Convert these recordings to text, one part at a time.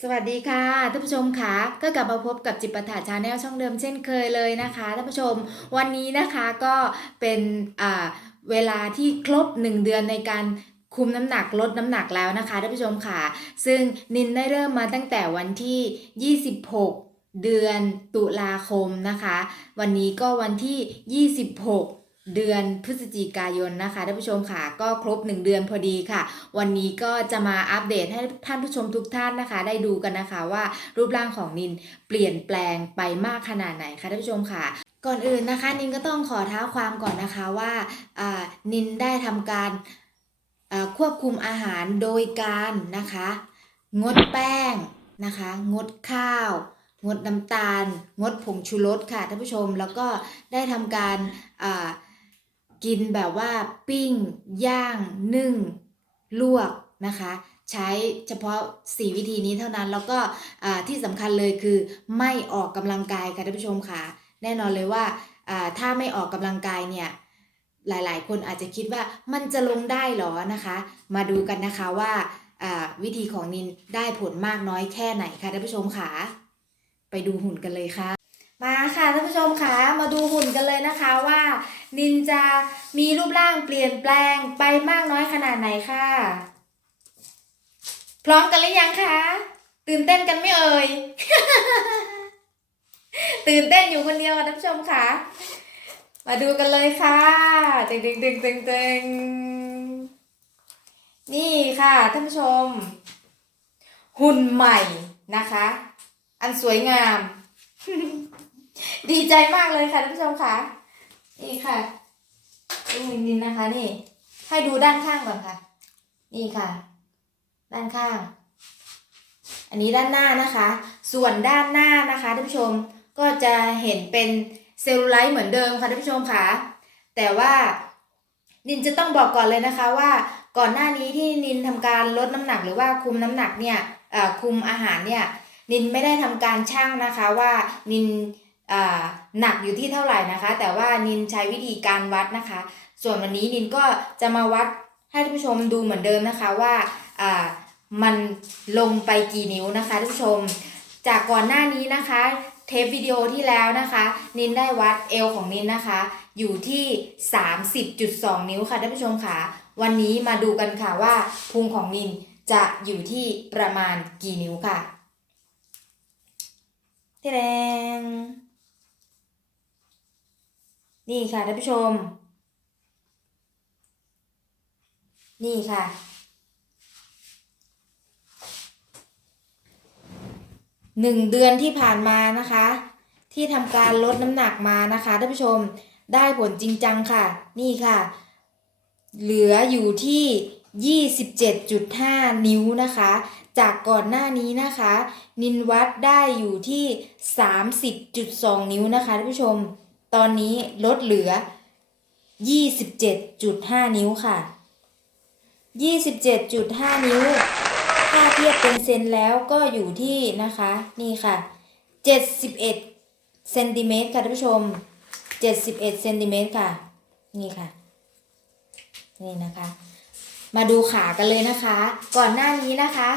สวัสดีค่ะท่านผู้ชมค่ะก็กลับมาพบกับจิปะถาชาแนลช่องเดิมเช่นเคยเลยนะคะท่านผู้ชม วันนี้นะคะก็เป็นอ่าเวลาที่ครบ 1 เดือนในการคุมน้ำหนักลดน้ำหนักแล้วนะคะท่านผู้ชมค่ะ ซึ่งนินได้เริ่มมาตั้งแต่วันที่ 26 เดือนตุลาคมนะคะ วันนี้ก็วันที่ 26 เดือนพฤศจิกายนนะคะท่านผู้ชมค่ะ ก็ครบ 1 เดือนพอดีค่ะ วันนี้ก็จะมาอัปเดตให้ท่านผู้ชมทุกท่านนะคะ ได้ดูกันนะคะว่ารูปร่างของนินเปลี่ยนแปลงไปมากขนาดไหนคะท่านผู้ชมค่ะก่อนอื่นนะคะ นินก็ต้องขอเท้าความก่อนนะคะว่านินได้ทำการควบคุมอาหารโดยการนะคะ งดแป้งนะคะ งดข้าว งดน้ำตาล งดผงชูรสค่ะท่านผู้ชมแล้วก็ได้ทำการอ่า กินแบบว่าปิ้ง ย่าง นึ่ง ลวกนะคะ ใช้เฉพาะ 4 วิธีนี้เท่านั้น แล้วก็ที่สำคัญเลยคือไม่ออกกำลังกายค่ะท่านผู้ชมค่ะ แน่นอนเลยว่าถ้าไม่ออกกำลังกายเนี่ยหลายๆ คนอาจจะคิดว่ามันจะลงได้หรอนะคะ มาดูกันนะคะว่าอ่าวิธีของนินได้ผลมากน้อยแค่ไหนคะท่านผู้ชมค่ะไปดูหุ่นกันเลยค่ะ มาค่ะท่านผู้ชมค่ะมาดูหุ่นกันเลยนะคะว่า นินจะมีรูปร่างเปลี่ยนแปลงไปมากน้อยขนาดไหนค่ะ พร้อมกันหรือยังคะ ตื่นเต้นกันไม่เอ่ย ตื่นเต้นอยู่คนเดียวค่ะท่านผู้ชมค่ะ มาดูกันเลยค่ะตึงตึงตึงตึงตึงนี่ค่ะท่านผู้ชม หุ่นใหม่นะคะ อันสวยงาม ดีใจมากเลยค่ะท่านผู้ชมค่ะ นี่ค่ะนี่นินนะคะนี่ ให้ดูด้านข้างก่อนค่ะ นี่ค่ะ ด้านข้าง อันนี้ด้านหน้านะคะ ส่วนด้านหน้านะคะท่านผู้ชมก็จะเห็นเป็นเซลลูไลท์เหมือนเดิมค่ะท่านผู้ชมค่ะ แต่ว่านินจะต้องบอกก่อนเลยนะคะว่าก่อนหน้านี้ที่นินทำการลดน้ำหนักหรือว่าคุมน้ำหนักเนี่ยคุมอาหารเนี่ยนินไม่ได้ทำการชั่งนะคะว่านิน หนักอยู่ที่เท่าไหร่นะคะ แต่ว่านินใช้วิธีการวัดนะคะ ส่วนวันนี้นินก็จะมาวัดให้ท่านผู้ชมดูเหมือนเดิมนะคะว่ามันลงไปกี่นิ้วนะคะท่านผู้ชม จากก่อนหน้านี้นะคะ เทปวิดีโอที่แล้วนะคะ นินได้วัดเอวของนินนะคะ อยู่ที่ 30.2 นิ้วค่ะท่านผู้ชมค่ะวันนี้มาดูกันค่ะว่าพุงของนินจะอยู่ที่ประมาณกี่นิ้วค่ะที่ง นี่ค่ะท่านผู้ชม นี่ค่ะ หนึ่งเดือนที่ผ่านมานะคะ ที่ทำการลดน้ำหนักมานะคะท่านผู้ชมได้ผลจริงจังค่ะ นี่ค่ะ เหลืออยู่ที่ 27.5 นิ้วนะคะ จากก่อนหน้านี้นะคะ นินวัดได้อยู่ที่ 30.2 นิ้วนะคะท่านผู้ชม ตอนนี้ลดเหลือ 27.5 นิ้วค่ะ 27.5 นิ้ว ถ้าเทียบเป็นเซนแล้วก็อยู่ที่นะคะ นี่ค่ะ 71เซนติเมตรค่ะท่านผู้ชม 71เซนติเมตรค่ะ นี่ค่ะ นี่นะคะ มาดูขากันเลยนะคะ ก่อนหน้านี้นะคะ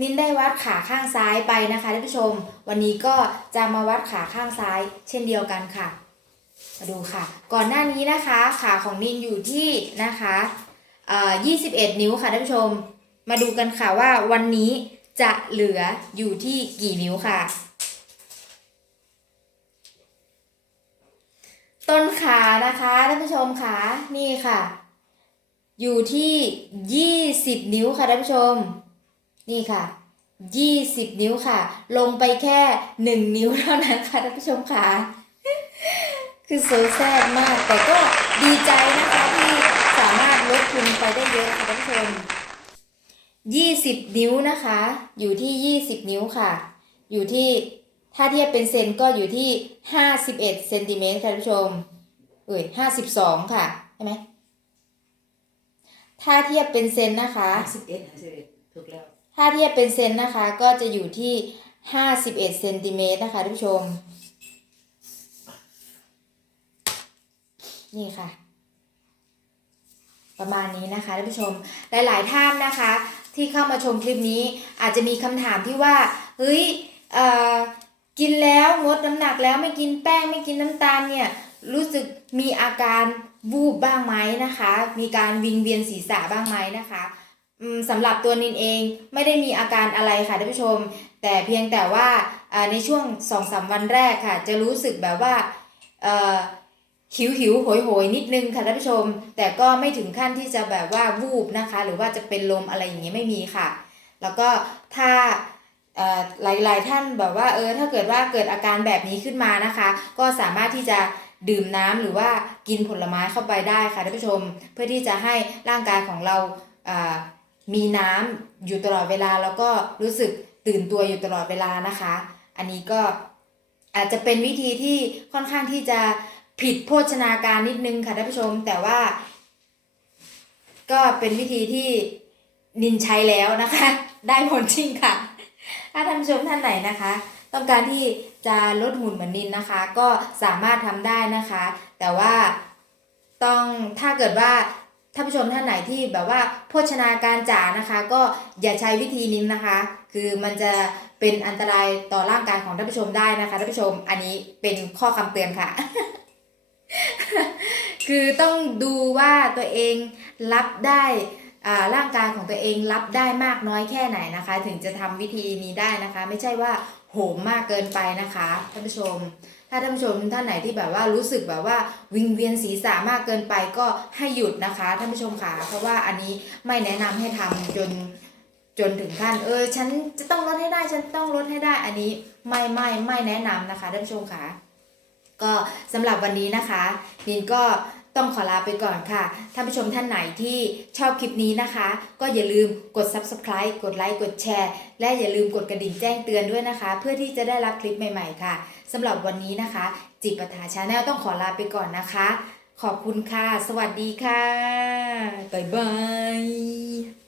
นินได้วัดขาข้างซ้ายไปนะคะท่านผู้ชม วันนี้ก็จะมาวัดขาข้างซ้ายเช่นเดียวกันค่ะ มาดูค่ะ ก่อนหน้านี้นะคะขาของนินอยู่ที่นะคะเอ่สิบเอ21นิ้วค่ะท่านผู้ชม มาดูกันค่ะว่าวันนี้จะเหลืออยู่ที่กี่นิ้วค่ะ ต้นขานะคะท่านผู้ชมค่ะนี่ค่ะ อยู่ที่20นิ้วค่ะท่านผู้ชม นี่ค่ะ20นิ้วค่ะ ลงไปแค่1นิ้วเท่านั้นค่ะท่านผู้ชมค่ะ คือโซแซดมาก แต่ก็ดีใจนะคะที่สามารถลดทุนไปได้เยอะค่ะท่านผู้ชม20นิ้วนะคะ อยู่ที่20นิ้วค่ะ อยู่ที่ถ้าเทียบเป็นเซนก็อยู่ที่51เซนติเมตรค่ะท่านผู้ชมเอ้ย52ค่ะใช่ไหมถ้าเทียบเป็นเซนนะคะสิบเอ็ดสิบเอ็ดถูกแล้ว ถ้าเทียบเป็นเซนนะคะ ก็จะอยู่ที่51เซนติเมตรนะคะท่านผู้ชม นี่ค่ะ ประมาณนี้นะคะท่านผู้ชมหลาย ๆ ท่านนะคะ ที่เข้ามาชมคลิปนี้อาจจะมีคำถามที่ว่าเฮ้ยกินแล้วงดน้ำหนักแล้วไม่กินแป้งไม่กินน้ำตาลเนี่ยรู้สึกมีอาการวูบบ้างไหมนะคะ มีการวิงเวียนศีรษะบ้างไหมนะคะสำหรับตัวนินเองไม่ได้มีอาการอะไรค่ะท่านผู้ชม แต่เพียงแต่ว่าในช่วง2องสาวันแรกค่ะ จะรู้สึกแบบว่า หิวหิวโหยโหยนิดนึงค่ะท่านผู้ชม แต่ก็ไม่ถึงขั้นที่จะแบบว่าวูบนะคะ หรือว่าจะเป็นลมอะไรอย่างนี้ยไม่มีค่ะ แล้วก็ถ้าเอ่อหลายท่านแบบว่าเออถ้าเกิดว่าเกิดอาการแบบนี้ขึ้นมานะคะ ก็สามารถที่จะดื่มน้ำหรือว่ากินผลไม้เข้าไปได้ค่ะท่านผู้ชม เพื่อที่จะให้ร่างกายของเราอ่ามีน้ำอยู่ตลอดเวลาแล้วก็รู้สึกตื่นตัวอยู่ตลอดเวลานะคะ อันนี้ก็อาจจะเป็นวิธีที่ค่อนข้างที่จะ ผิดโภชนาการนิดนึงค่ะท่านผู้ชม แต่ว่า ก็เป็นวิธีที่นินใช้แล้วนะคะ ได้ผลจริงค่ะ ถ้าท่านผู้ชมท่านไหนนะคะ ต้องการที่จะลดหุ่นเหมือนนินนะคะ ก็สามารถทำได้นะคะ แต่ว่าต้องถ้าเกิดว่าท่านผู้ชมท่านไหนที่แบบว่าโภชนาการจ๋านะคะ ก็อย่าใช้วิธีนี้นะคะ คือมันจะเป็นอันตรายต่อร่างกายของท่านผู้ชมได้นะคะท่านผู้ชมอันนี้เป็นข้อคำเตือนค่ะ คือต้องดูว่าตัวเองรับได้ร่างกายของตัวเองรับได้มากน้อยแค่ไหนนะคะ ถึงจะทำวิธีนี้ได้นะคะ ไม่ใช่ว่าโหมมากเกินไปนะคะท่านผู้ชม ถ้าท่านผู้ชมท่านไหนที่แบบว่ารู้สึกแบบว่าวิงเวียนศีรษะมากเกินไปก็ให้หยุดนะคะท่านผู้ชมค่ะเพราะว่าอันนี้ไม่แนะนำให้ทำจนจนถึงขั้นเออฉันจะต้องลดให้ได้ฉันต้องลดให้ได้อันนี้ไม่ไม่ไม่แนะนำนะคะท่านผู้ชมค่ะก็สำหรับวันนี้นะคะนินก็ ต้องขอลาไปก่อนค่ะ ท่านผู้ชมท่านไหนที่ชอบคลิปนี้นะคะ ก็อย่าลืมกด subscribe กดไลค์กดแชร์ และอย่าลืมกดกระดิ่งแจ้งเตือนด้วยนะคะ เพื่อที่จะได้รับคลิปใหม่ๆค่ะสำหรับวันนี้นะคะ จิตปถาชาแนลต้องขอลาไปก่อนนะคะ ขอบคุณค่ะ สวัสดีค่ะบ๊ายบาย